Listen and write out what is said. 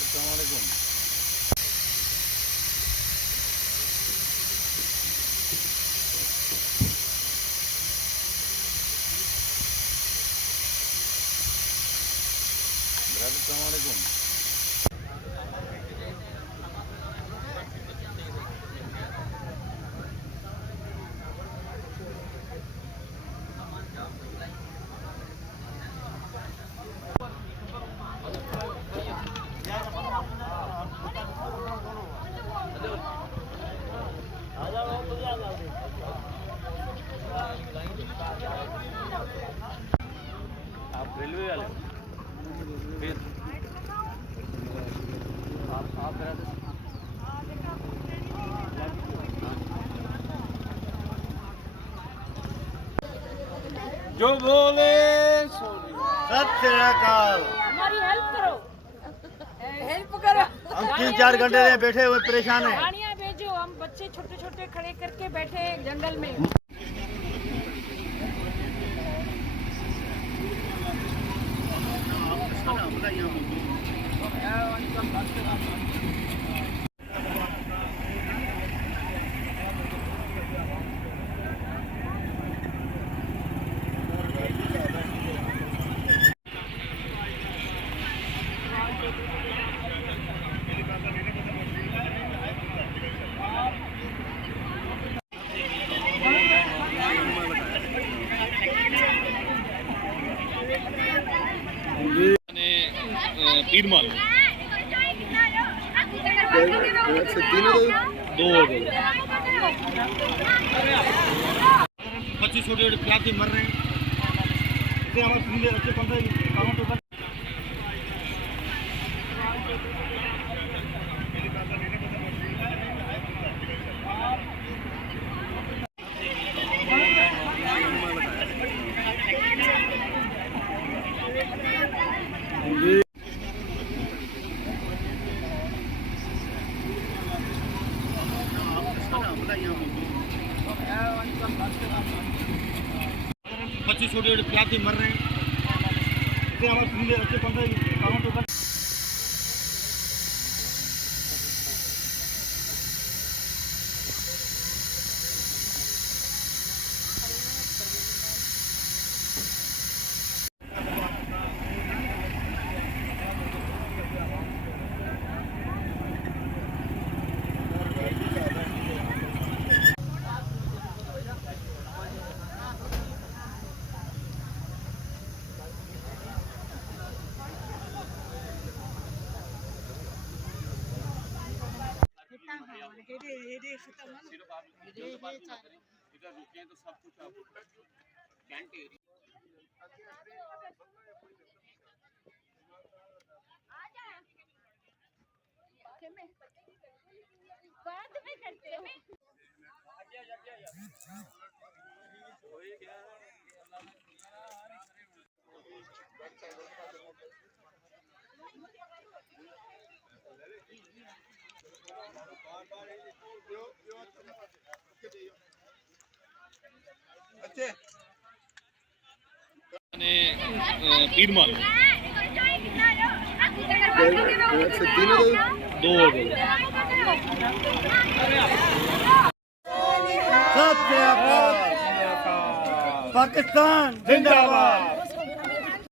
अस्सलामुअलैकुम। अस्सलामुअलैकुम। आप रेलवे वाले फिर आप जो बोले सत श्री अकाल। हमारी हेल्प करो, हेल्प करो। हम 3-4 घंटे से बैठे हुए परेशान हैं। गाड़ियाँ भेजो, हम बच्चे छोटे छोटे खड़े करके बैठे हैं जंगल में। पीरमाल 2 25 छोटे छोटे प्यासी मर रहे हैं। इससे हमारे अच्छे 15 कामों तो छोटे छोटे प्यासी मर रहे हैं। इससे हमारे अच्छे 15 कामों तो इधर रुके तो सब कुछ आप कैंट एरिया बात भी करते हो। पीरमाल 2 पाकिस्तान जिंदाबाद।